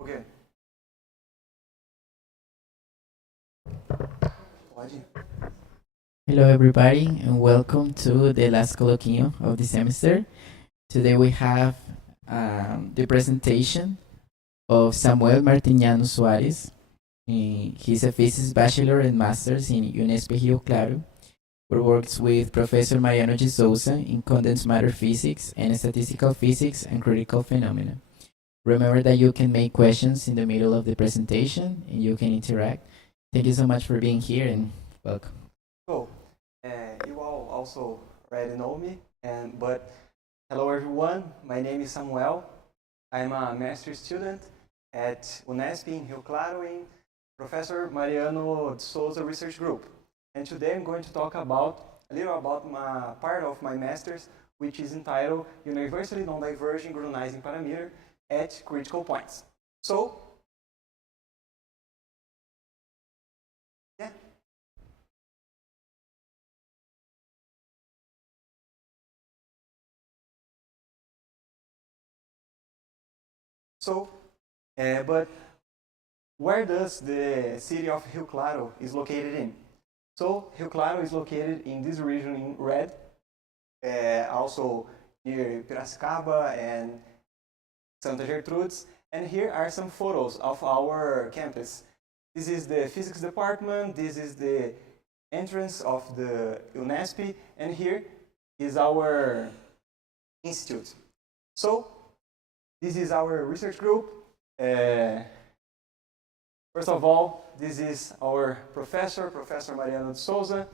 Okay. Pode. Hello, everybody, and welcome to the last Colloquinho of the semester. Today we have the presentation of Samuel Martignago Soares. He's a physics bachelor and master's in Unesp Rio Claro, who works with Professor Mariano de Souza in condensed matter physics and statistical physics and critical phenomena. Remember that you can make questions in the middle of the presentation and you can interact. Thank you so much for being here and welcome. So, you all also already know me, but hello everyone. My name is Samuel. I'm a master's student at Unesp in Rio Claro in Professor Mariano de Souza Research Group. And today I'm going to talk about a little about my part of my master's, which is entitled Universally Non-Diverging Grüneisen Parameter at Critical Points. So, yeah. So, but where does the city of Rio Claro is located in? So Rio Claro is located in this region in red, also near Piracicaba and Santa Gertrudes. And here are some photos of our campus. This is the physics department, this is the entrance of the Unesp, and here is our institute. So this is our research group. First of all, this is our professor, Professor Mariano de Souza.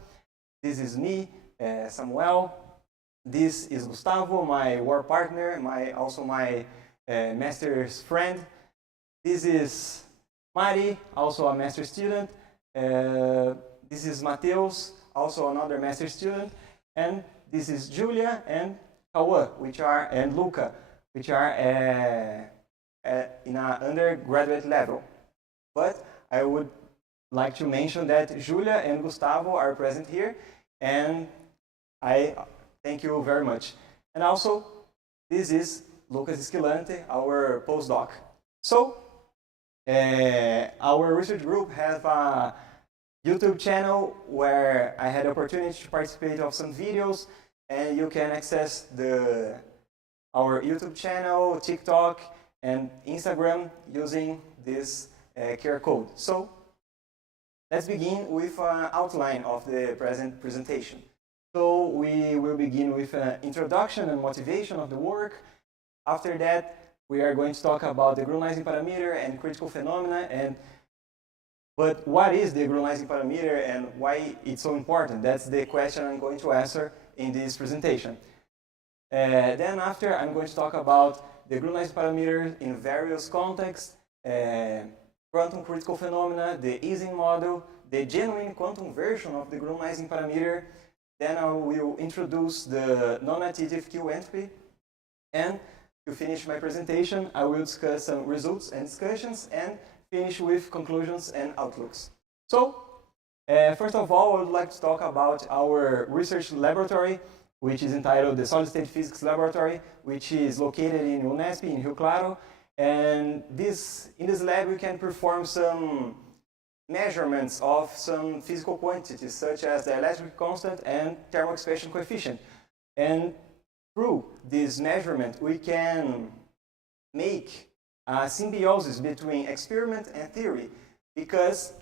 This is me, Samuel. This is Gustavo, my work partner, also my master's friend. This is Mari, also a master's student. This is Mateus, also another master's student. And this is Julia and Kawa, and Luca, which are in an undergraduate level. But I would like to mention that Julia and Gustavo are present here, and I thank you very much. And also, this is Lucas Esquilante, our postdoc. So, our research group has a YouTube channel where I had the opportunity to participate of some videos, and you can access our YouTube channel, TikTok, and Instagram using this QR code. So let's begin with an outline of the present presentation. So we will begin with an introduction and motivation of the work. After that, we are going to talk about the Grüneisen parameter and critical phenomena. But what is the Grüneisen parameter and why it's so important? That's the question I'm going to answer in this presentation. Then after, I'm going to talk about the Grüneisen parameter in various contexts, quantum critical phenomena, the Ising model, the genuine quantum version of the Grüneisen parameter. Then I will introduce the non-additive Q entropy. And to finish my presentation, I will discuss some results and discussions and finish with conclusions and outlooks. So, first of all, I would like to talk about our research laboratory, which is entitled the Solid State Physics Laboratory, which is located in Unesp in Rio Claro. And in this lab, we can perform some measurements of some physical quantities, such as the electric constant and thermal expansion coefficient. And through this measurement, we can make a symbiosis between experiment and theory, because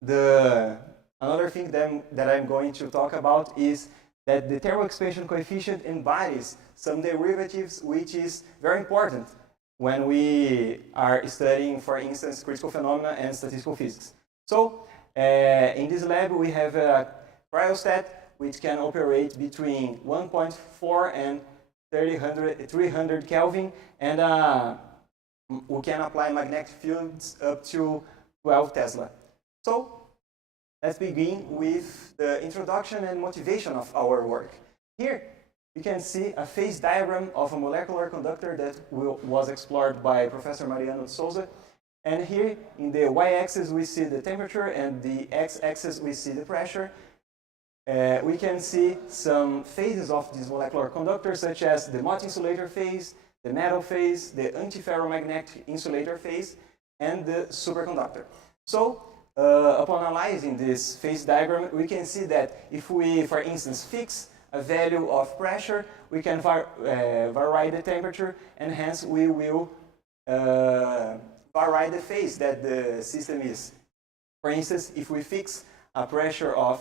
another thing that I'm going to talk about is that the thermal expansion coefficient embodies some derivatives, which is very important when we are studying, for instance, critical phenomena and statistical physics. So, in this lab, we have a cryostat, which can operate between 1.4 and 300 Kelvin, and we can apply magnetic fields up to 12 Tesla. So, let's begin with the introduction and motivation of our work. Here, you can see a phase diagram of a molecular conductor that was explored by Professor Mariano de Souza. And here, in the y-axis, we see the temperature, and the x-axis, we see the pressure. We can see some phases of this molecular conductor, such as the Mott insulator phase, the metal phase, the antiferromagnetic insulator phase. and the superconductor. So upon analyzing this phase diagram, we can see that if we, for instance, fix a value of pressure, we can vary the temperature, and hence we will vary the phase that the system is. For instance, if we fix a pressure of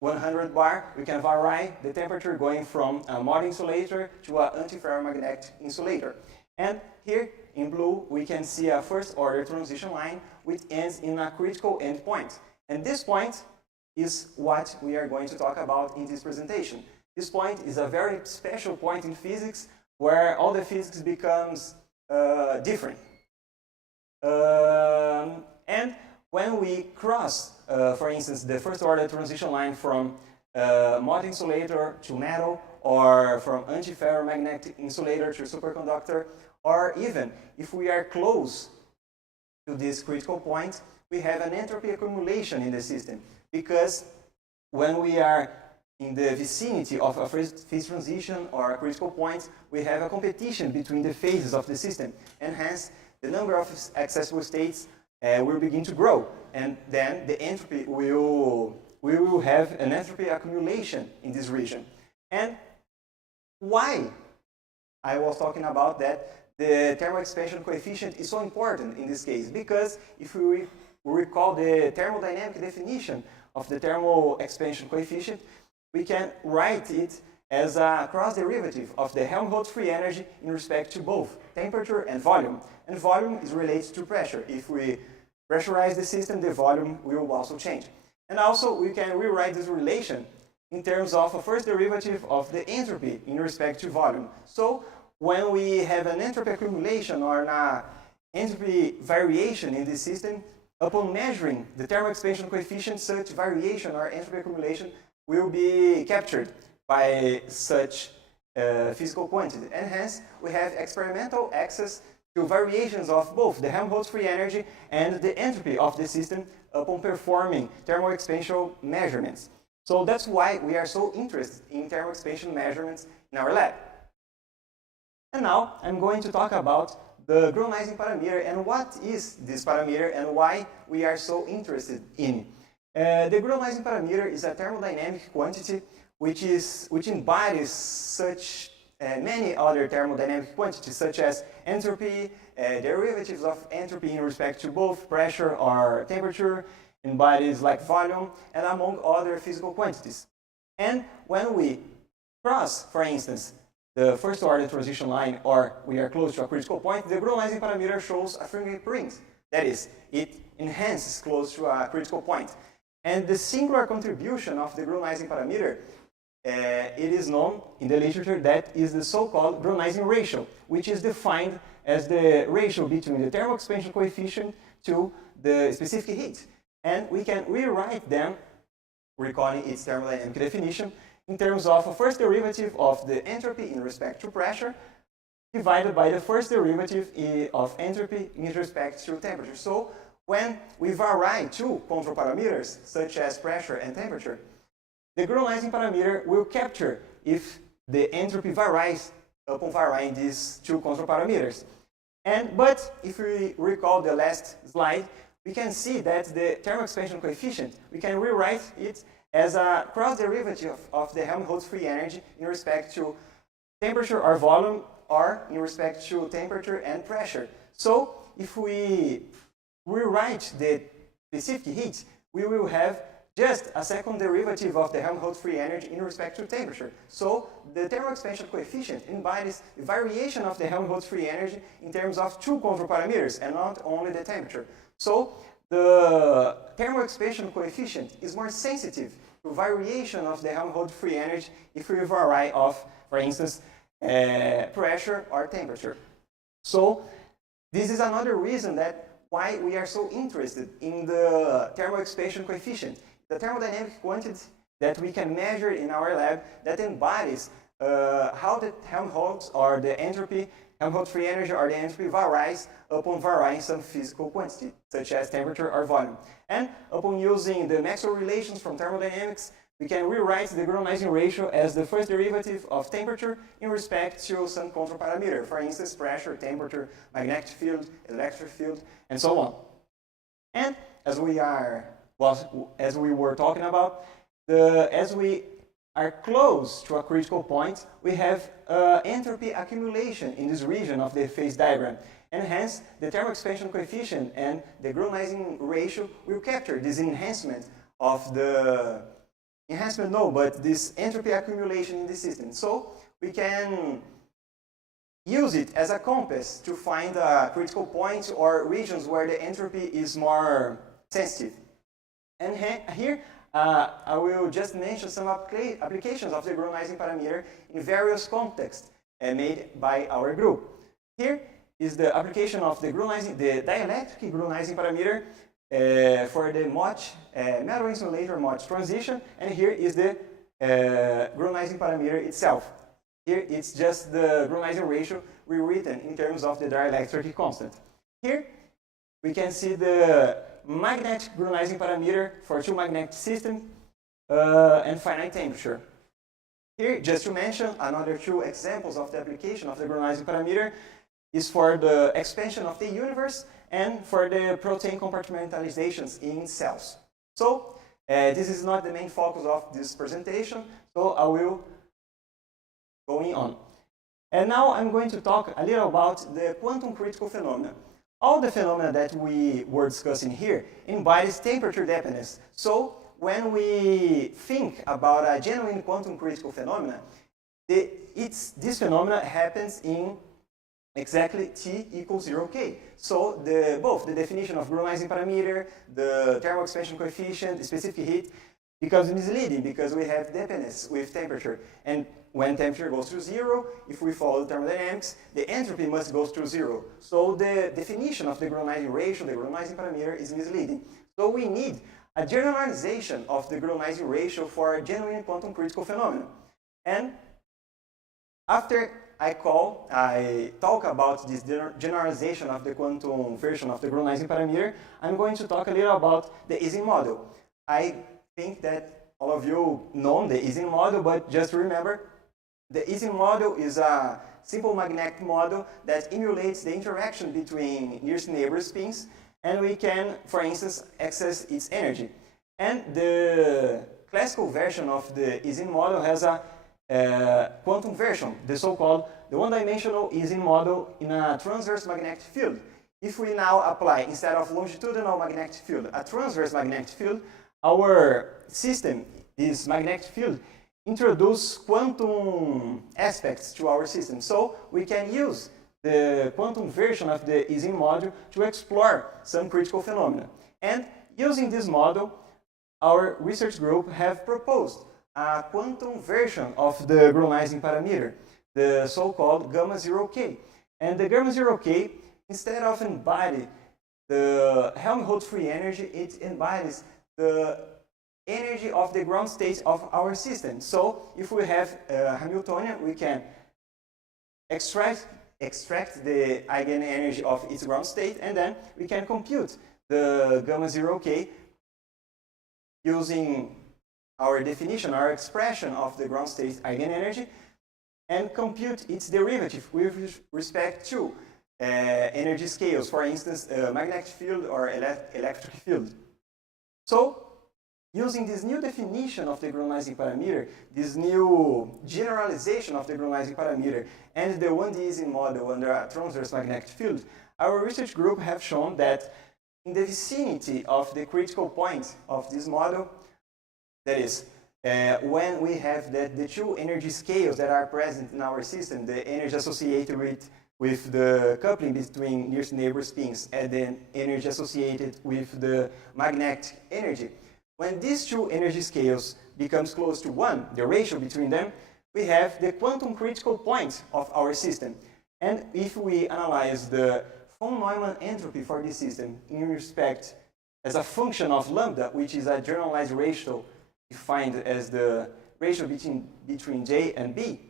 100 bar, we can vary the temperature going from a mod insulator to an antiferromagnetic insulator. And here in blue, we can see a first order transition line which ends in a critical endpoint. And this point is what we are going to talk about in this presentation. This point is a very special point in physics where all the physics becomes different. And when we cross, for instance, the first order transition line from mod insulator to metal, or from antiferromagnetic insulator to superconductor, or even if we are close to this critical point, we have an entropy accumulation in the system, because when we are in the vicinity of a phase transition or a critical point, we have a competition between the phases of the system, and hence the number of accessible states will begin to grow, and then the entropy we will have an entropy accumulation in this region. And why I was talking about that the thermal expansion coefficient is so important in this case? Because if we recall the thermodynamic definition of the thermal expansion coefficient, we can write it as a cross derivative of the Helmholtz free energy in respect to both temperature and volume. And volume is related to pressure. If we pressurize the system, the volume will also change. And also, we can rewrite this relation in terms of a first derivative of the entropy in respect to volume. So, when we have an entropy accumulation or an entropy variation in the system, upon measuring the thermal expansion coefficient, such variation or entropy accumulation will be captured by such physical quantity. And hence, we have experimental access to variations of both the Helmholtz free energy and the entropy of the system upon performing thermal expansion measurements. So that's why we are so interested in thermal expansion measurements in our lab. And now I'm going to talk about the Grüneisen parameter and what is this parameter and why we are so interested in it. The Grüneisen parameter is a thermodynamic quantity which embodies such many other thermodynamic quantities, such as entropy, derivatives of entropy in respect to both pressure or temperature, embodies like volume, and among other physical quantities. And when we cross, for instance, the first order transition line, or we are close to a critical point, the Grüneisen parameter shows a fingerprint. That is, it enhances close to a critical point. And the singular contribution of the Grüneisen parameter, it is known in the literature that is the so-called Grüneisen ratio, which is defined as the ratio between the thermal expansion coefficient to the specific heat. And we can rewrite them, recalling its thermodynamic definition, in terms of a first derivative of the entropy in respect to pressure divided by the first derivative of entropy in respect to temperature. So when we vary two control parameters, such as pressure and temperature, the Grüneisen parameter will capture if the entropy varies upon varying these two control parameters. But if we recall the last slide, we can see that the thermal expansion coefficient, we can rewrite it as a cross derivative of the Helmholtz free energy in respect to temperature or volume, or in respect to temperature and pressure. So if we rewrite the specific heat, we will have just a second derivative of the Helmholtz free energy in respect to temperature. So the thermal expansion coefficient embodies the variation of the Helmholtz free energy in terms of two control parameters and not only the temperature. So the thermal expansion coefficient is more sensitive to variation of the Helmholtz free energy if we vary of, for instance, pressure or temperature. So this is another reason that why we are so interested in the thermal expansion coefficient, the thermodynamic quantity that we can measure in our lab that embodies how the Helmholtz or the entropy, Helmholtz free energy or the entropy varies upon varying some physical quantity, such as temperature or volume. And upon using the Maxwell relations from thermodynamics, we can rewrite the Grüneisen ratio as the first derivative of temperature in respect to some control parameter, for instance, pressure, temperature, magnetic field, electric field, and so on. And as we were talking about, as we are close to a critical point, we have entropy accumulation in this region of the phase diagram. And hence, the thermal expansion coefficient and the Grüneisen ratio will capture this enhancement of the this entropy accumulation in the system. So we can use it as a compass to find a critical point or regions where the entropy is more sensitive. And here, I will just mention some applications of the Grüneisen parameter in various contexts made by our group. Here is the application of the dielectric Grüneisen parameter for the metal insulator Mach transition, and here is the Grüneisen parameter itself. Here it's just the Grüneisen ratio rewritten in terms of the dielectric constant. Here we can see the magnetic Grüneisen parameter for two magnetic systems and finite temperature. Here, just to mention, another two examples of the application of the Grüneisen parameter is for the expansion of the universe and for the protein compartmentalizations in cells. So, this is not the main focus of this presentation, so I will go on. And now I'm going to talk a little about the quantum critical phenomena. All the phenomena that we were discussing here embodies temperature dependence. So, when we think about a genuine quantum critical phenomena, this phenomena happens in exactly T equals 0K. So both the definition of Grüneisen parameter, the thermal expansion coefficient, the specific heat, becomes misleading because we have dependence with temperature. And when temperature goes to 0, if we follow thermodynamics, the entropy must go to 0. So the definition of the Grüneisen ratio, the Grüneisen parameter, is misleading. So we need a generalization of the Grüneisen ratio for genuine quantum critical phenomena. And after I talk about this generalization of the quantum version of the Grüneisen parameter, I'm going to talk a little about the Ising model. I think that all of you know the Ising model, but just remember, the Ising model is a simple magnetic model that emulates the interaction between nearest neighbor spins, and we can, for instance, access its energy. And the classical version of the Ising model has a quantum version, the so-called one-dimensional Ising model in a transverse magnetic field. If we now apply, instead of longitudinal magnetic field, a transverse magnetic field, our system, this magnetic field, introduce quantum aspects to our system. So we can use the quantum version of the Ising model to explore some critical phenomena. And using this model, our research group have proposed a quantum version of the Grüneisen parameter, the so-called gamma 0K. And the gamma 0K, instead of embody the Helmholtz free energy, it embodies the energy of the ground state of our system. So if we have Hamiltonian, we can extract the eigenenergy of its ground state, and then we can compute the gamma 0K using our definition, our expression of the ground state eigenenergy, and compute its derivative with respect to energy scales, for instance, magnetic field or electric field. So, using this new definition of the Grüneisen parameter, this new generalization of the Grüneisen parameter, and the 1D Ising model under a transverse magnetic field, our research group have shown that in the vicinity of the critical point of this model, that is, when we have the two energy scales that are present in our system, the energy associated with the coupling between nearest neighbor spins and the energy associated with the magnetic energy, when these two energy scales becomes close to 1, the ratio between them, we have the quantum critical point of our system. And if we analyze the von Neumann entropy for this system in respect as a function of lambda, which is a generalized ratio defined as the ratio between J and B,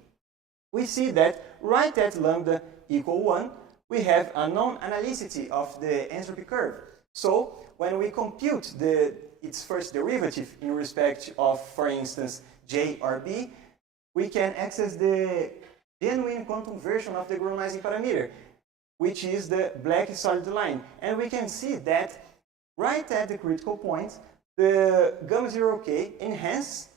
we see that right at lambda equal 1, we have a non-analyticity of the entropy curve. So when we compute its first derivative in respect of, for instance, J or B, we can access the genuine quantum version of the Grüneisen parameter, which is the black solid line. And we can see that right at the critical point, the gamma 0k enhance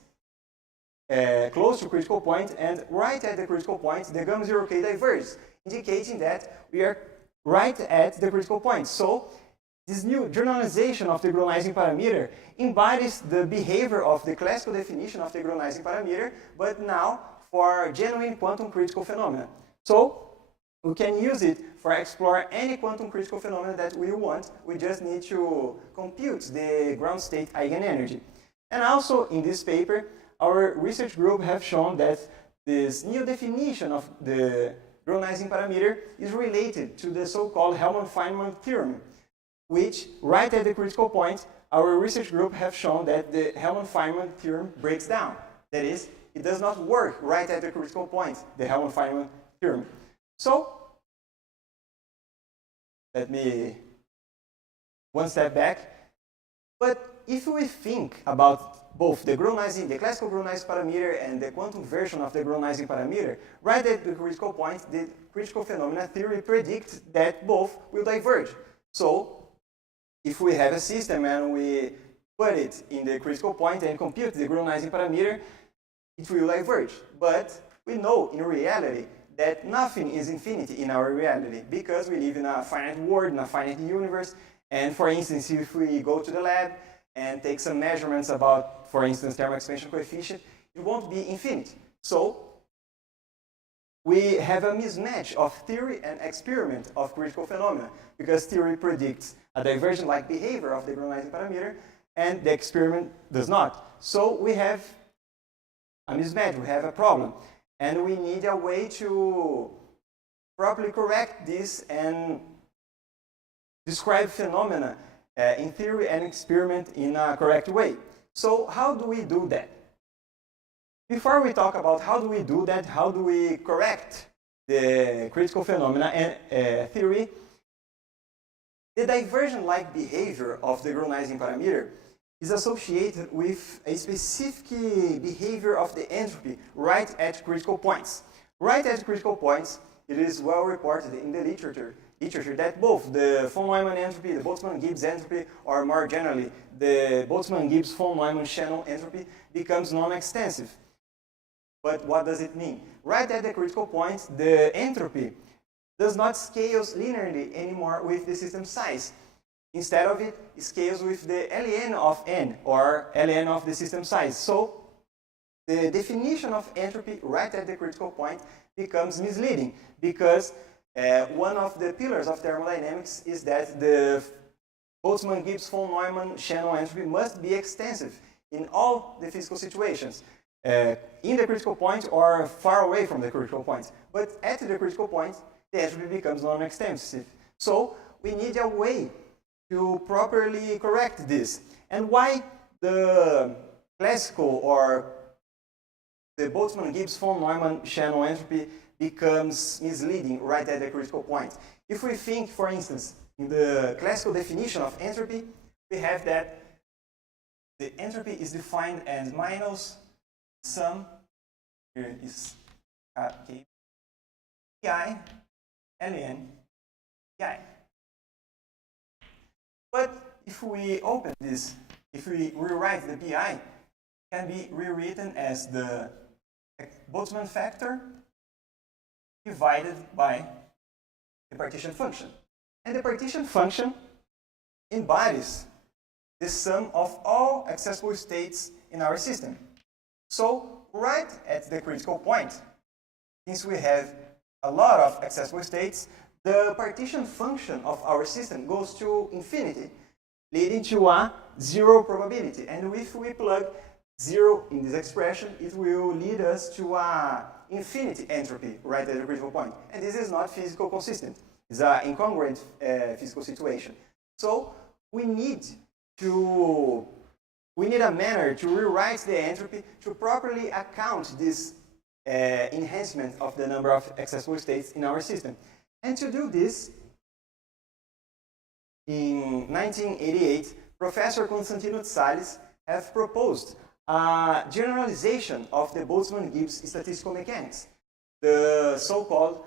close to critical point, and right at the critical point, the gamma 0k diverges, indicating that we are right at the critical point. So this new generalization of the Grüneisen parameter embodies the behavior of the classical definition of the Grüneisen parameter, but now for genuine quantum critical phenomena. So we can use it for explore any quantum critical phenomena that we want. We just need to compute the ground state eigenenergy. And also in this paper, our research group have shown that this new definition of the Grüneisen parameter is related to the so-called Hellman-Feynman theorem, which right at the critical point, our research group have shown that the Hellman-Feynman theorem breaks down. That is, it does not work right at the critical point, the Hellman-Feynman theorem. So, let me one step back. But if we think about both the Grüneisen, the classical Grüneisen parameter and the quantum version of the Grüneisen parameter, right at the critical point, the critical phenomena theory predicts that both will diverge. So, if we have a system and we put it in the critical point and compute the Grüneisen parameter, it will diverge. But we know in reality that nothing is infinity in our reality because we live in a finite world, in a finite universe. And for instance, if we go to the lab and take some measurements about, for instance, thermal expansion coefficient, it won't be infinite. So we have a mismatch of theory and experiment of critical phenomena because theory predicts a divergent-like behavior of the Grüneisen parameter and the experiment does not. So we have a mismatch, we have a problem. And we need a way to properly correct this and describe phenomena in theory and experiment in a correct way. So how do we do that? Before we talk about how do we do that, how do we correct the critical phenomena and theory, the divergent-like behavior of the Grüneisen parameter is associated with a specific behavior of the entropy right at critical points. Right at critical points, it is well reported in the literature that both the von Neumann entropy, the Boltzmann-Gibbs entropy, or more generally, the Boltzmann-Gibbs-von Neumann-Shannon entropy becomes non-extensive. But what does it mean? Right at the critical point, the entropy does not scale linearly anymore with the system size. Instead of it scales with the ln of n, or ln of the system size. So the definition of entropy right at the critical point becomes misleading because one of the pillars of thermodynamics is that the Boltzmann-Gibbs-von Neumann-Shannon entropy must be extensive in all the physical situations, in the critical point or far away from the critical point. But at the critical point, the entropy becomes non-extensive. So we need a way to properly correct this. And why the classical or the Boltzmann-Gibbs-von Neumann-Shannon entropy becomes misleading right at the critical point. If we think, for instance, in the classical definition of entropy, we have that the entropy is defined as minus sum, here is K, Pi, ln, Pi. But if we open this, if we rewrite the Pi, it can be rewritten as the Boltzmann factor divided by the partition function. And the partition function embodies the sum of all accessible states in our system. So right at the critical point, since we have a lot of accessible states, the partition function of our system goes to infinity, leading to a zero probability. And if we plug 0 in this expression, it will lead us to a infinity entropy right at the critical point. And this is not physical consistent. It's an incongruent physical situation. So we need a manner to rewrite the entropy to properly account this enhancement of the number of accessible states in our system. And to do this, in 1988, Professor Constantino Soares have proposed a generalization of the Boltzmann-Gibbs statistical mechanics, the so-called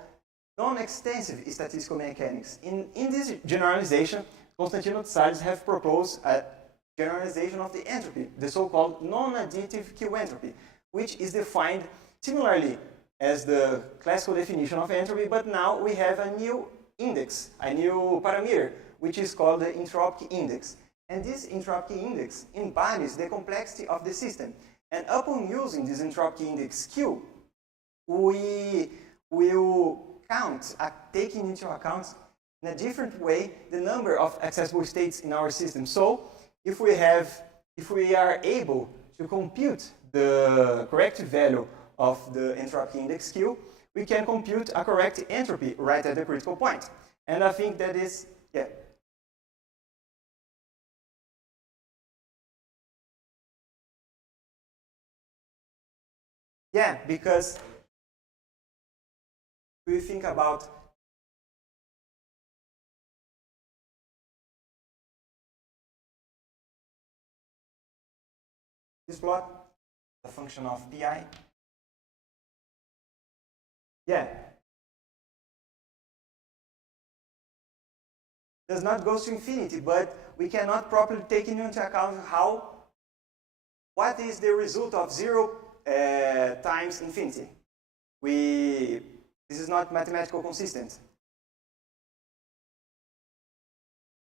non-extensive statistical mechanics. In this generalization, Constantino Soares have proposed a generalization of the entropy, the so-called non-additive Q entropy, which is defined similarly as the classical definition of entropy, but now we have a new index, a new parameter, which is called the entropy index. And this entropy index embodies the complexity of the system. And upon using this entropy index Q, we will count, taking into account in a different way the number of accessible states in our system. So if we are able to compute the correct value of the entropy index Q, we can compute a correct entropy right at the critical point. And I think that is, yeah. Yeah, because we think about this plot, the function of pi. Yeah. Does not go to infinity, but we cannot properly take into account what is the result of 0 times infinity. This is not mathematical consistent.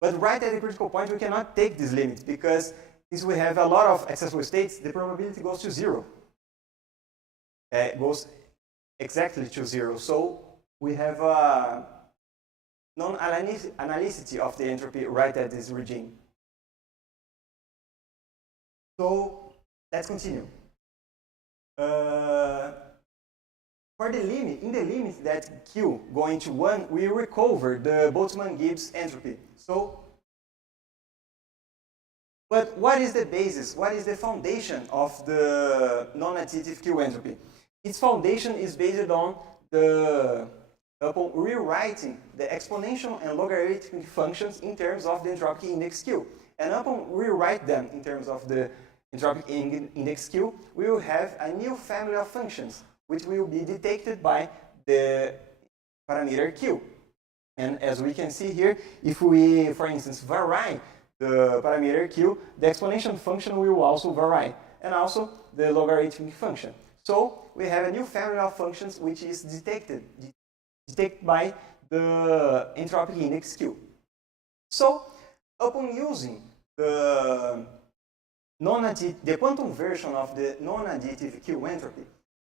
But right at the critical point, we cannot take this limit, because since we have a lot of accessible states, the probability goes to 0. Goes exactly to 0. So we have a non-analyticity of the entropy right at this regime. So let's continue. For the limit, in the limit that Q going to 1, we recover the Boltzmann-Gibbs entropy. So, but what is the basis? What is the foundation of the non-additive Q entropy? Its foundation is based on upon rewriting the exponential and logarithmic functions in terms of the entropy index Q. And upon rewrite them in terms of the entropy index Q, we will have a new family of functions, which will be detected by the parameter Q. And as we can see here, if we, for instance, vary the parameter Q, the exponential function will also vary, and also the logarithmic function. So we have a new family of functions which is detected by the entropy index Q. So upon using the quantum version of the non-additive Q entropy,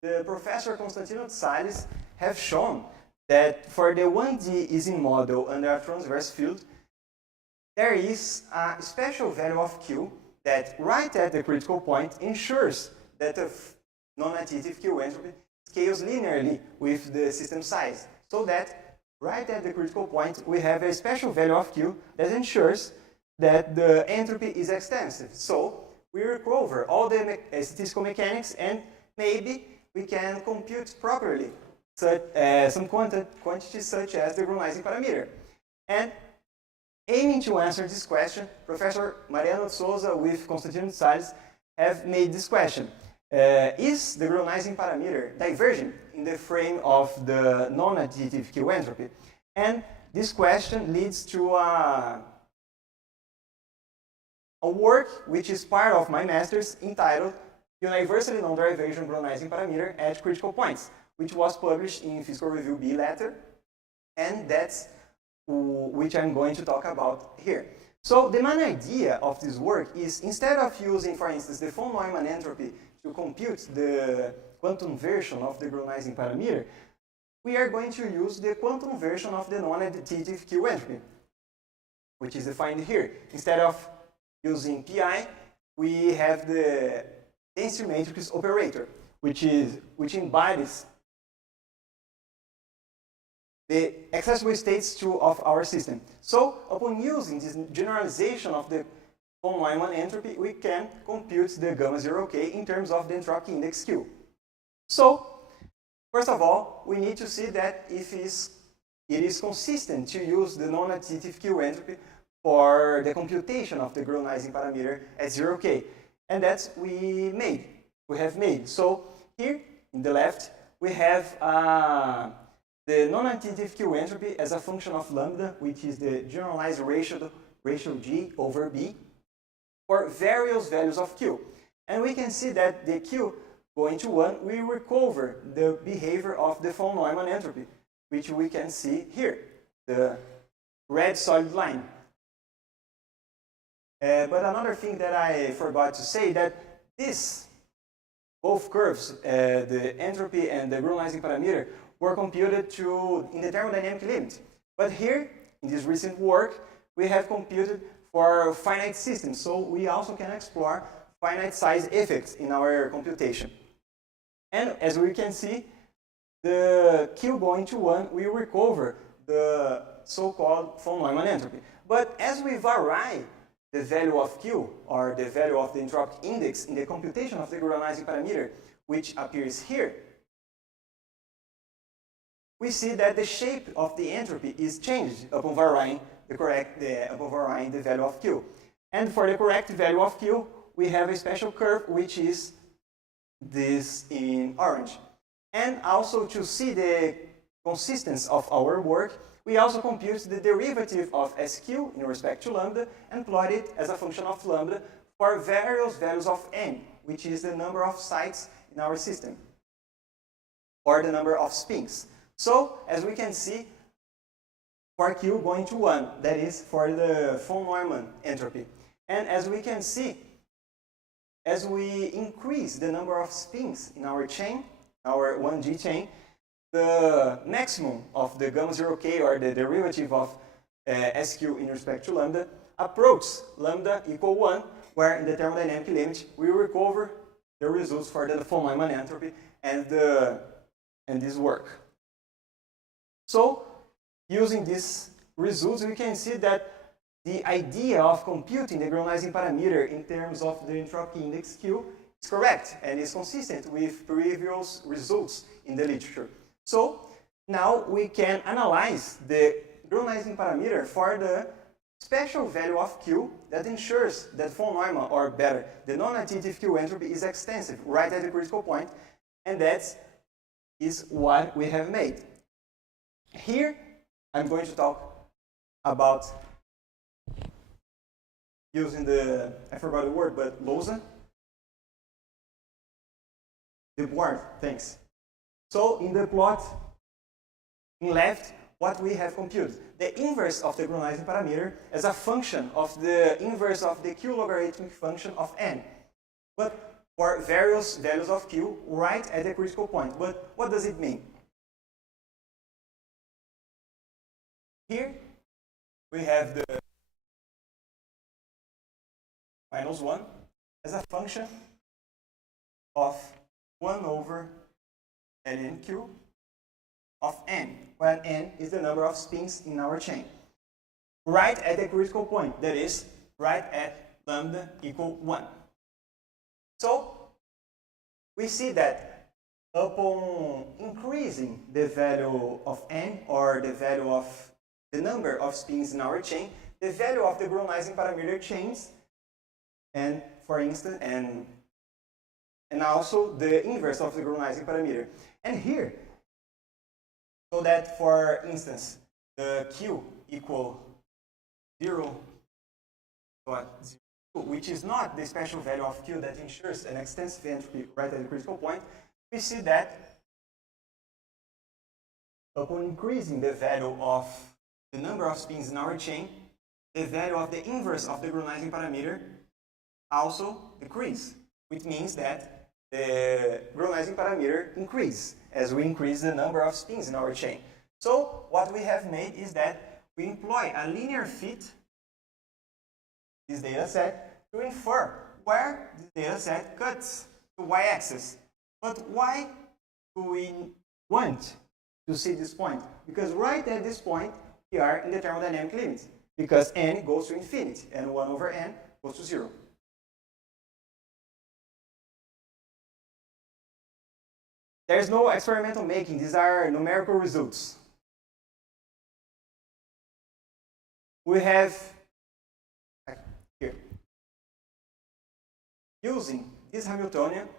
the Professor Constantino Soares have shown that for the 1D Ising model under a transverse field, there is a special value of Q that right at the critical point ensures that the non-additive Q entropy scales linearly with the system size, so that right at the critical point we have a special value of Q that ensures that the entropy is extensive. So we recover all the statistical mechanics, and maybe we can compute properly some quantities such as the Grüneisen parameter. And aiming to answer this question, Professor Mariano Souza with Constantino Soares have made this question. Is the Grüneisen parameter divergent in the frame of the non-additive Q entropy? And this question leads to a work which is part of my master's entitled Universally Non-Divergent Grüneisen Parameter at Critical Points, which was published in Physical Review B letter, and that's which I'm going to talk about here. So the main idea of this work is, instead of using, for instance, the von Neumann entropy to compute the quantum version of the Grüneisen parameter, we are going to use the quantum version of the non-additive Q entropy, which is defined here. Instead of using pi, we have the density matrix operator, which embodies the accessible states of our system. So upon using this generalization of the von Neumann entropy, we can compute the gamma 0k in terms of the entropy index Q. So first of all, we need to see that if it is consistent to use the non-additive Q entropy for the computation of the Grüneisen parameter at 0K. And that's we have made. So here in the left, we have the non-additive Q entropy as a function of lambda, which is the generalized ratio G over B for various values of Q. And we can see that the Q going to 1, we recover the behavior of the von Neumann entropy, which we can see here, the red solid line. But another thing that I forgot to say, that both curves, the entropy and the Grüneisen parameter, were computed in the thermodynamic limit. But here, in this recent work, we have computed for finite systems, so we also can explore finite size effects in our computation. And as we can see, the Q going to 1, we recover the so-called von Neumann entropy. But as we vary the value of Q, or the value of the entropic index in the computation of the Grüneisen parameter, which appears here, we see that the shape of the entropy is changed upon varying the value of Q. And for the correct value of Q, we have a special curve, which is this in orange. And also to see the consistency of our work, we also compute the derivative of SQ in respect to lambda and plot it as a function of lambda for various values of n, which is the number of sites in our system, or the number of spins. So, as we can see, for Q going to 1, that is for the von Neumann entropy. And as we can see, as we increase the number of spins in our chain, our 1G chain, the maximum of the gamma 0K, or the derivative of SQ in respect to lambda, approaches lambda equal 1, where in the thermodynamic limit we recover the results for the von Neumann entropy and this work. So, using these results, we can see that the idea of computing the Grüneisen parameter in terms of the entropy index Q is correct and is consistent with previous results in the literature. So, now we can analyze the Grüneisen parameter for the special value of Q that ensures that von Neumann, or better, the non-additive Q entropy is extensive right at the critical point, and that is what we have made. Here, I'm going to talk about using the, I forgot the word, but Lausanne. The board, thanks. So, in the plot, in left, what we have computed, the inverse of the Grüneisen parameter as a function of the inverse of the Q logarithmic function of n, but for various values of Q right at the critical point. But what does it mean? Here, we have the minus 1 as a function of 1 over lnq of n, where n is the number of spins in our chain. Right at the critical point, that is, right at lambda equal 1. So, we see that upon increasing the value of n, or the value of the number of spins in our chain, the value of the Grüneisen parameter changes, and for instance, and also the inverse of the Grüneisen parameter. And here, so that for instance, the Q equal 0, which is not the special value of Q that ensures an extensive entropy right at the critical point, we see that upon increasing the value of the number of spins in our chain, the value of the inverse of the Grüneisen parameter also decreases, which means that the Grüneisen parameter increases as we increase the number of spins in our chain. So what we have made is that we employ a linear fit, this data set, to infer where this data set cuts the y-axis. But why do we want to see this point? Because right at this point, we are in the thermodynamic limit, because n goes to infinity, and 1 over n goes to 0. There is no experimental making. These are numerical results. We have Using this Hamiltonian,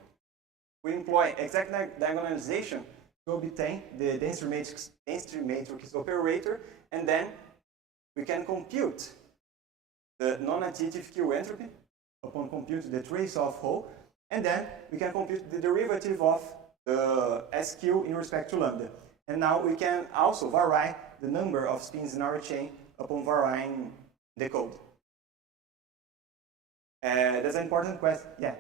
we employ exact diagonalization to obtain the density matrix operator, and then we can compute the non-additive Q entropy upon computing the trace of rho, and then we can compute the derivative of the SQ in respect to lambda. And now we can also vary the number of spins in our chain upon varying the code. That's an important question. Yeah.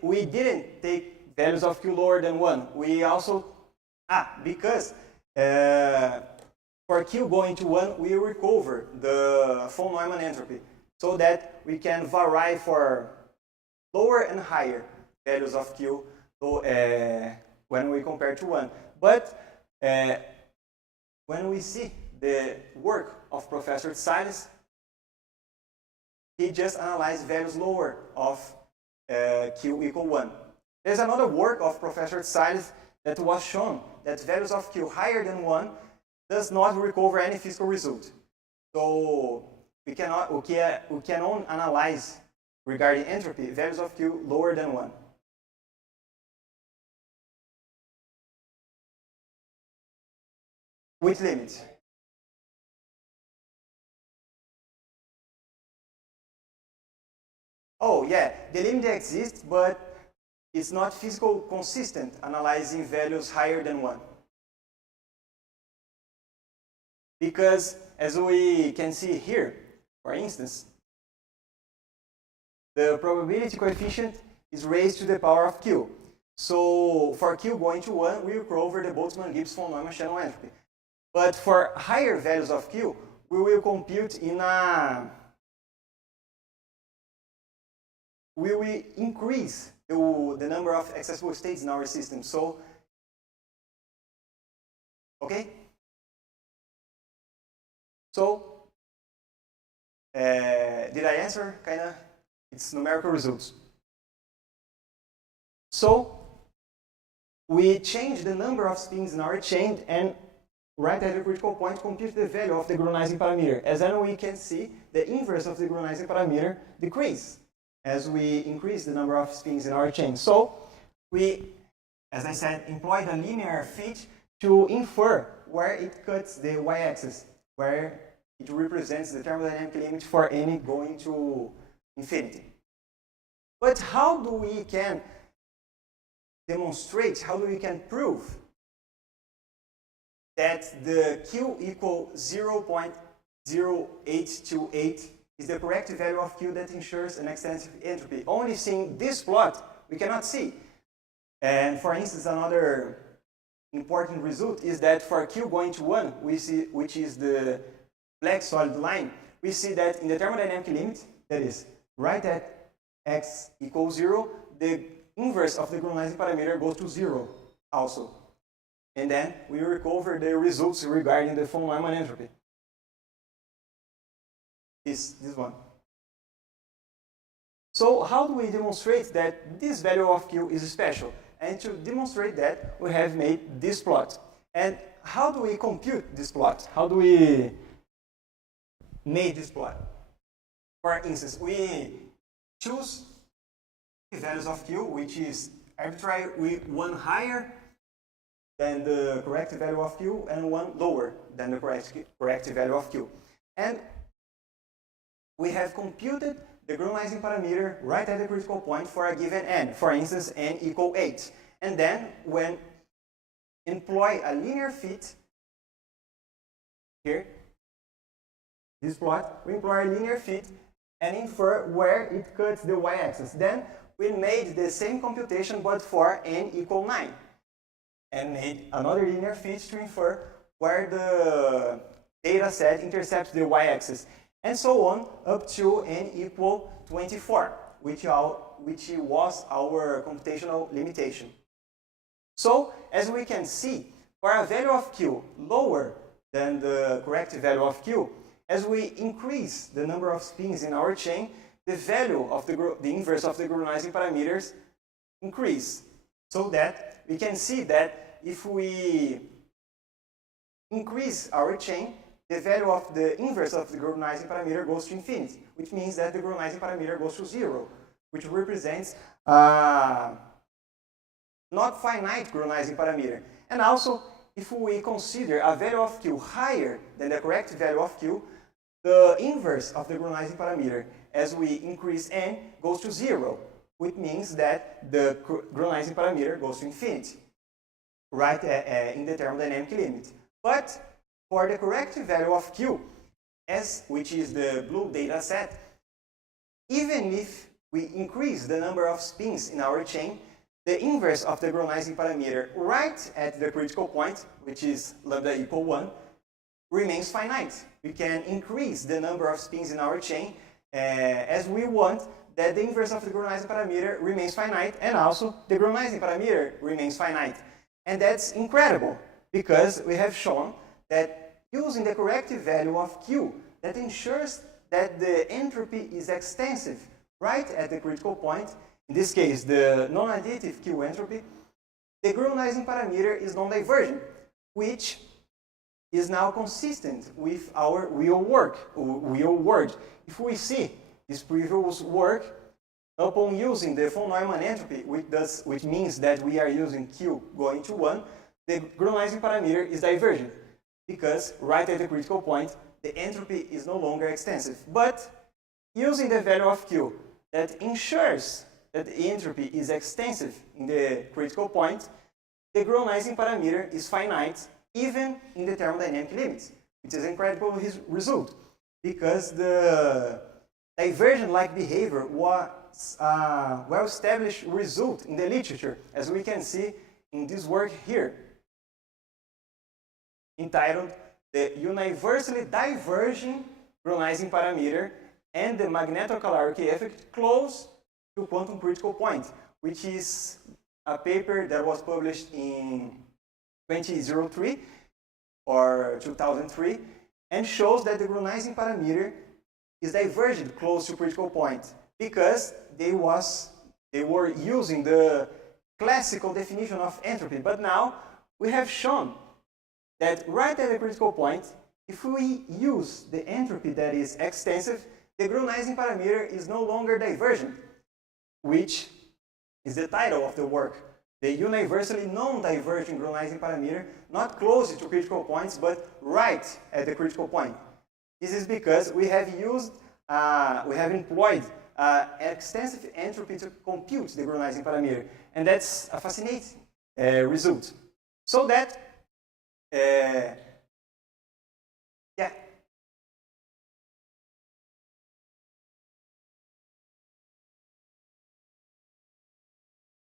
We didn't take values of Q lower than 1. We also, because for Q going to 1, we recover the von Neumann entropy so that we can vary for lower and higher values of Q when we compare to 1. But when we see the work of Professor Soares, he just analyzed values lower of Q equal 1. There's another work of Professor Soares that was shown that values of Q higher than 1 does not recover any physical result. So we can only analyze regarding entropy values of Q lower than 1. Which limit? Oh yeah, the limit exists, but it's not physical consistent analyzing values higher than 1. Because as we can see here, for instance, the probability coefficient is raised to the power of Q. So for Q going to 1, we recover the Boltzmann-Gibbs von Neumann channel entropy. But for higher values of Q, we will compute in a... we will increase the number of accessible states in our system. So, okay? So, did I answer? Kinda, it's numerical results. So, we change the number of spins in our chain and right at the critical point compute the value of the Grüneisen parameter. As then we can see, the inverse of the Grüneisen parameter decrease as we increase the number of spins in our chain. So we, as I said, employ the linear fit to infer where it cuts the y-axis, where it represents the thermodynamic limit for any going to infinity. But how do we can demonstrate, how do we can prove that the Q equal 0.0828 is the correct value of Q that ensures an extensive entropy? Only seeing this plot, we cannot see. And for instance, another important result is that for Q going to 1, we see, which is the black solid line, we see that in the thermodynamic limit, that is right at x equals 0, the inverse of the Grüneisen parameter goes to 0 also. And then we recover the results regarding the von Neumann entropy. This one. So how do we demonstrate that this value of Q is special? And to demonstrate that, we have made this plot. And how do we compute this plot? How do we make this plot? For instance, we choose the values of Q, which is arbitrary, with one higher than the correct value of Q and one lower than the correct value of Q. And we have computed the Grüneisen parameter right at the critical point for a given n, for instance, n equal 8. And then when employ a linear fit, here, this plot, we employ a linear fit and infer where it cuts the y-axis. Then we made the same computation but for n equal 9. And made another linear fit to infer where the data set intercepts the y-axis. And so on up to n equal 24, which was our computational limitation. So, as we can see, for a value of Q lower than the correct value of Q, as we increase the number of spins in our chain, the value of the inverse of the Grüneisen parameters increase. So that we can see that if we increase our chain, the value of the inverse of the Grüneisen parameter goes to infinity, which means that the Grüneisen parameter goes to 0, which represents not finite Grüneisen parameter. And also, if we consider a value of Q higher than the correct value of Q, the inverse of the Grüneisen parameter, as we increase n, goes to 0, which means that the Grüneisen parameter goes to infinity, right in the thermodynamic limit. But for the correct value of Q, which is the blue data set, even if we increase the number of spins in our chain, the inverse of the Grüneisen parameter right at the critical point, which is lambda equal 1, remains finite. We can increase the number of spins in our chain as we want that the inverse of the Grüneisen parameter remains finite, and also the Grüneisen parameter remains finite. And that's incredible, because we have shown that using the correct value of Q, that ensures that the entropy is extensive right at the critical point, in this case the non-additive Q entropy, the Grüneisen parameter is non-divergent, which is now consistent with our real world. If we see this previous work, upon using the von Neumann entropy, which means that we are using Q going to 1, the Grüneisen parameter is divergent, because right at the critical point, the entropy is no longer extensive. But using the value of Q that ensures that the entropy is extensive in the critical point, the Grüneisen parameter is finite even in the thermodynamic limits, which is an incredible result, because the divergent-like behavior was a well-established result in the literature, as we can see in this work here, entitled The Universally Diverging Grüneisen Parameter and the Magnetocaloric Effect Close to Quantum Critical Point, which is a paper that was published in 2003 or 2003, and shows that the Grüneisen parameter is divergent close to critical point, because they were using the classical definition of entropy. But now we have shown that right at the critical point, if we use the entropy that is extensive, the Grüneisen parameter is no longer divergent, which is the title of the work, the universally non-divergent Grüneisen parameter, not close to critical points, but right at the critical point. This is because we have employed extensive entropy to compute the Grüneisen parameter, and that's a fascinating result. So that,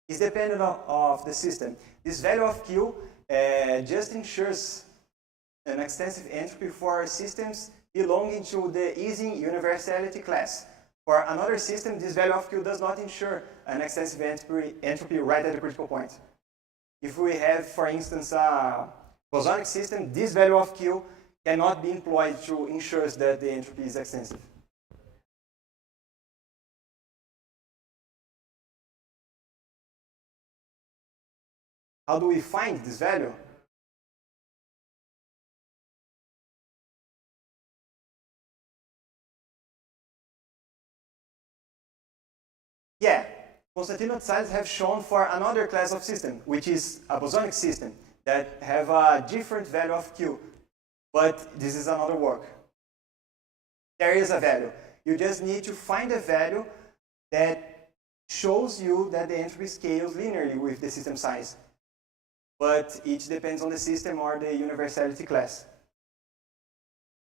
is dependent of the system. This value of Q just ensures an extensive entropy for systems belonging to the Ising universality class. For another system, this value of Q does not ensure an extensive entropy right at the critical point. If we have, for instance, a bosonic system, this value of Q cannot be employed to ensure that the entropy is extensive. How do we find this value? Yeah, Constantino and Salles have shown for another class of system, which is a bosonic system, that have a different value of Q. But this is another work. There is a value. You just need to find a value that shows you that the entropy scales linearly with the system size. But it depends on the system or the universality class.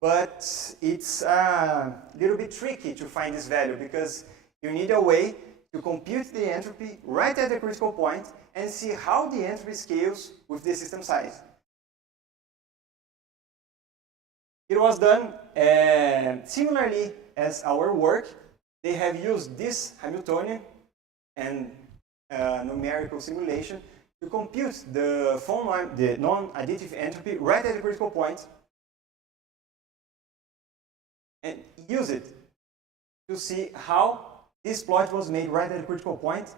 But it's a little bit tricky to find this value, because you need a way to compute the entropy right at the critical point and see how the entropy scales with the system size. It was done similarly as our work. They have used this Hamiltonian and numerical simulation to compute the non-additive entropy right at the critical point and use it to see how this plot was made right at the critical point,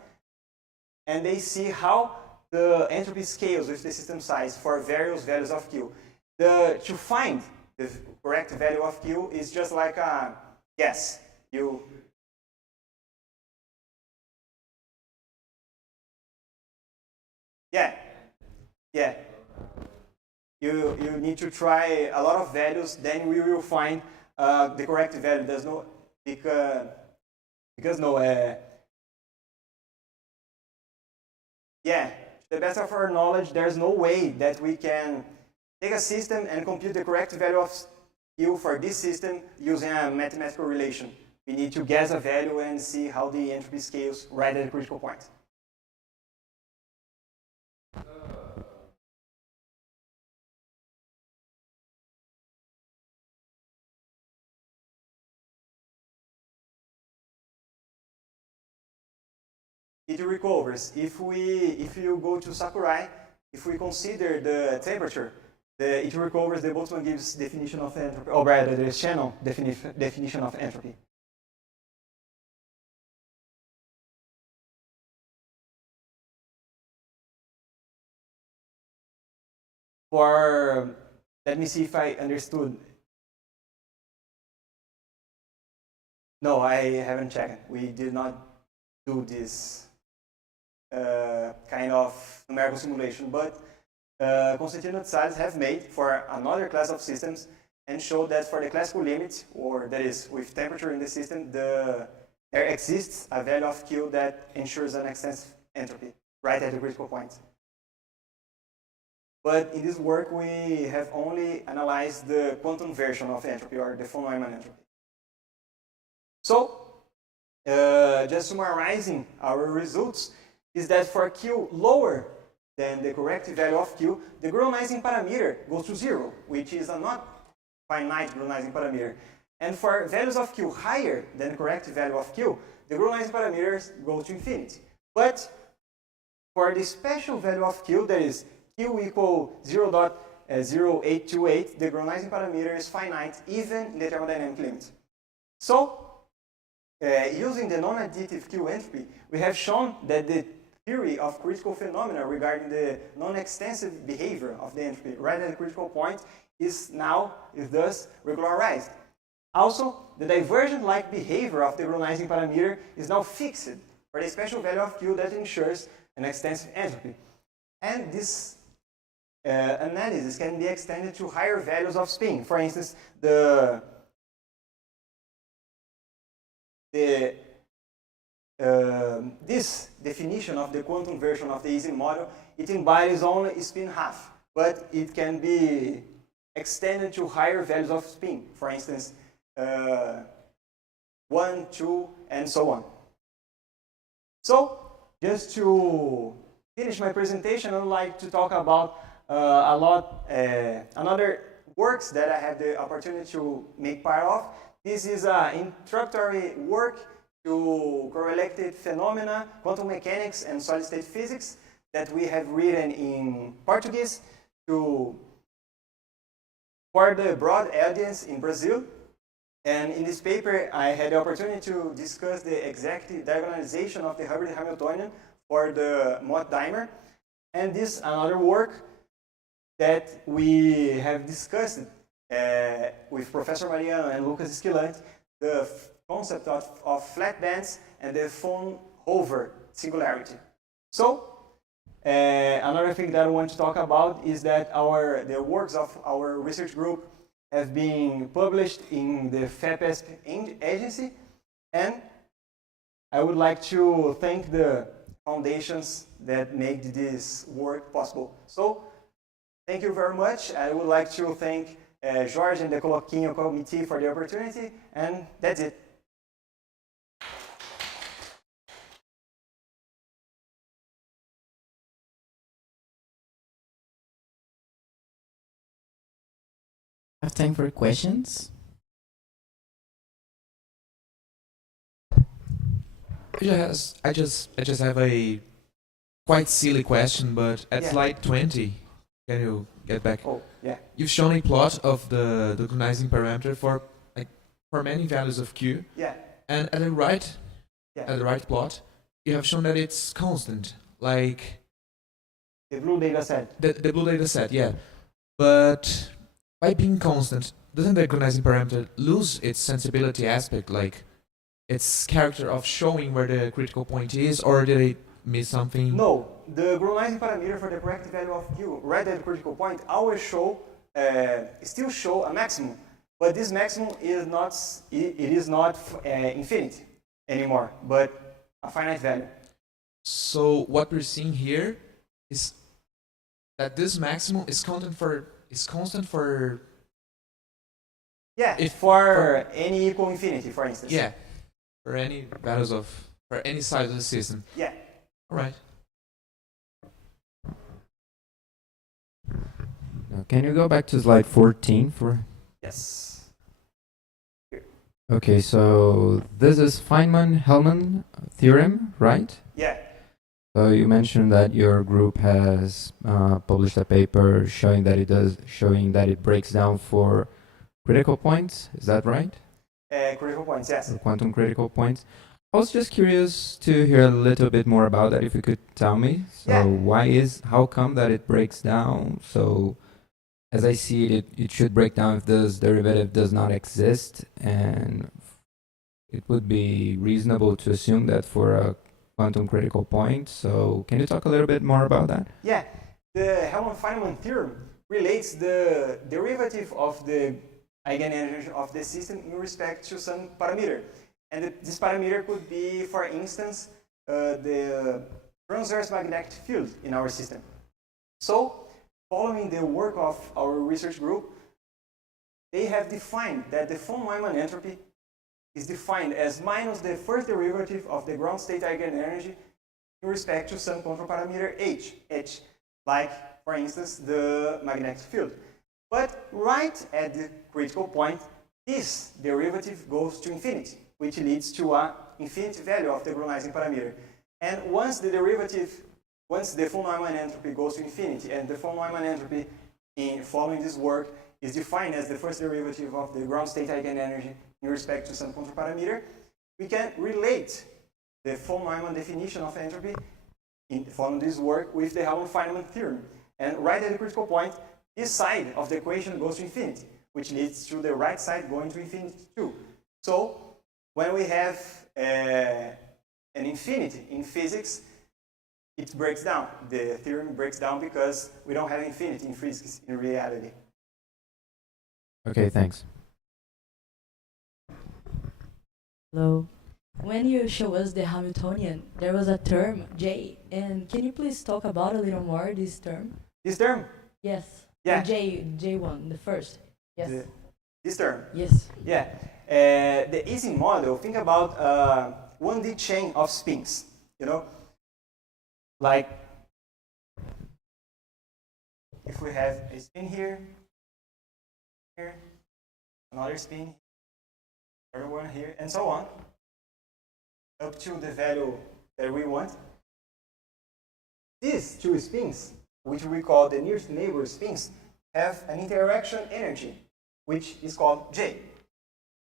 and they see how the entropy scales with the system size for various values of Q. To find the correct value of Q is just like a guess. Yeah. You need to try a lot of values, then we will find the correct value. There's no because no yeah, to the best of our knowledge, there's no way that we can take a system and compute the correct value of Q for this system using a mathematical relation. We need to guess a value and see how the entropy scales right at the critical point. It recovers. If you go to Sakurai, if we consider the temperature, it recovers the Boltzmann Gibbs definition of entropy, or rather the Shannon definition of entropy. Let me see if I understood. No, I haven't checked. We did not do this kind of numerical simulation, but Constantino and Salles have made for another class of systems and showed that for the classical limit, or that is with temperature in the system, there exists a value of Q that ensures an extensive entropy right at the critical point. But in this work, we have only analyzed the quantum version of entropy, or the von Neumann entropy. So, just summarizing our results, is that for Q lower than the correct value of Q, the Grüneisen parameter goes to 0, which is a not finite Grüneisen parameter. And for values of Q higher than the correct value of Q, the Grüneisen parameters go to infinity. But for the special value of Q, that is Q equal 0.0828, the Grüneisen parameter is finite even in the thermodynamic limit. So, using the non-additive Q entropy, we have shown that the theory of critical phenomena regarding the non-extensive behavior of the entropy right at the critical point is thus regularized. Also, the divergent-like behavior of the Grüneisen parameter is now fixed for the special value of Q that ensures an extensive entropy. And this analysis can be extended to higher values of spin. For instance, this definition of the quantum version of the Ising model, it embodies only spin half, but it can be extended to higher values of spin. For instance, 1, 2, and so on. So, just to finish my presentation, I'd like to talk about another works that I had the opportunity to make part of. This is an introductory work to correlated phenomena, quantum mechanics, and solid-state physics that we have written in Portuguese for the broad audience in Brazil. And in this paper, I had the opportunity to discuss the exact diagonalization of the hybrid Hamiltonian for the Mott dimer. And this another work that we have discussed with Professor Mariano and Lucas Esquilante, the concept of flat bands and the von Hover singularity. So, another thing that I want to talk about is that the works of our research group have been published in the FAPESP agency, and I would like to thank the foundations that made this work possible. So, thank you very much. I would like to thank Jorge and the Colloquinho committee for the opportunity, and that's it. Have time for questions? Yes, I just have a quite silly question, but at slide 20, can you get back? Oh, yeah. You've shown a plot of the Grüneisen parameter for many values of Q. Yeah. And at the right plot, you have shown that it's constant, like the blue data set. The blue data set, yeah. But by being constant, doesn't the Grüneisen parameter lose its sensibility aspect, like its character of showing where the critical point is, or did it miss something? No, the Grüneisen parameter for the correct value of Q right at the critical point always still show a maximum, but this maximum is not infinite anymore, but a finite value. So what we're seeing here is that this maximum is constant for Yeah, if for any equal infinity, for instance. yeah, for any values of for any size of the system. Yeah. All right. Now, can you go back to slide 14 for? Yes. Okay, so this is Feynman-Hellman theorem, right? Yeah. So you mentioned that your group has published a paper showing that it breaks down for critical points. Is that right? Critical points, yes. Or quantum critical points. I was just curious to hear a little bit more about that, if you could tell me. So Yeah. how come that it breaks down? So as I see it, it should break down if this derivative does not exist, and it would be reasonable to assume that for a quantum critical point. So can you talk a little bit more about that? Yeah. The Hellman-Feynman theorem relates the derivative of the eigenenergy of the system in respect to some parameter. And this parameter could be, for instance, the transverse magnetic field in our system. So, following the work of our research group, they have defined that the von Neumann entropy is defined as minus the first derivative of the ground state eigenenergy in respect to some control parameter h, like, for instance, the magnetic field. But right at the critical point, this derivative goes to infinity, which leads to an infinite value of the Grüneisen parameter. And once the von Neumann entropy goes to infinity, and the von Neumann entropy in following this work is defined as the first derivative of the ground state eigenenergy in respect to some control parameter, we can relate the von Neumann definition of entropy in following this work with the Hellman-Feynman theorem. And right at the critical point, this side of the equation goes to infinity, which leads to the right side going to infinity too. So when we have an infinity in physics, it breaks down. The theorem breaks down because we don't have infinity in physics in reality. Okay, thanks. Hello. When you show us the Hamiltonian, there was a term, J, and can you please talk about a little more this term? This term? Yes. Yeah. The J1, the first. Yes. This term? Yes. Yeah. The Ising model, think about 1D chain of spins, you know? Like, if we have a spin here, another spin, another one here, and so on, up to the value that we want. These two spins, which we call the nearest neighbor spins, have an interaction energy, which is called J.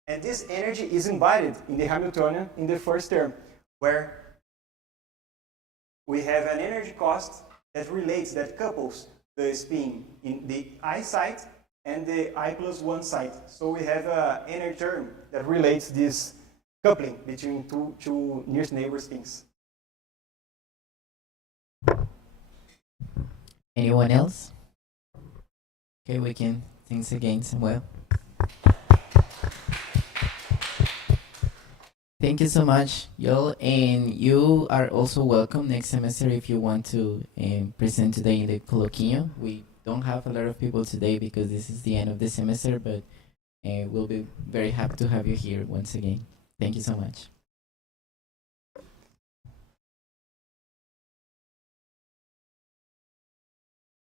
And this energy is embodied in the Hamiltonian in the first term, where we have an energy cost that couples the spin in the I site and the I plus 1 site. So we have an energy term that relates this coupling between two nearest neighbor spins. Anyone else? Okay, we can. Thanks again, Samuel. Thank you so much, y'all. And you are also welcome next semester if you want to present today in the Colloquinho. We don't have a lot of people today because this is the end of the semester, but we'll be very happy to have you here once again. Thank you so much.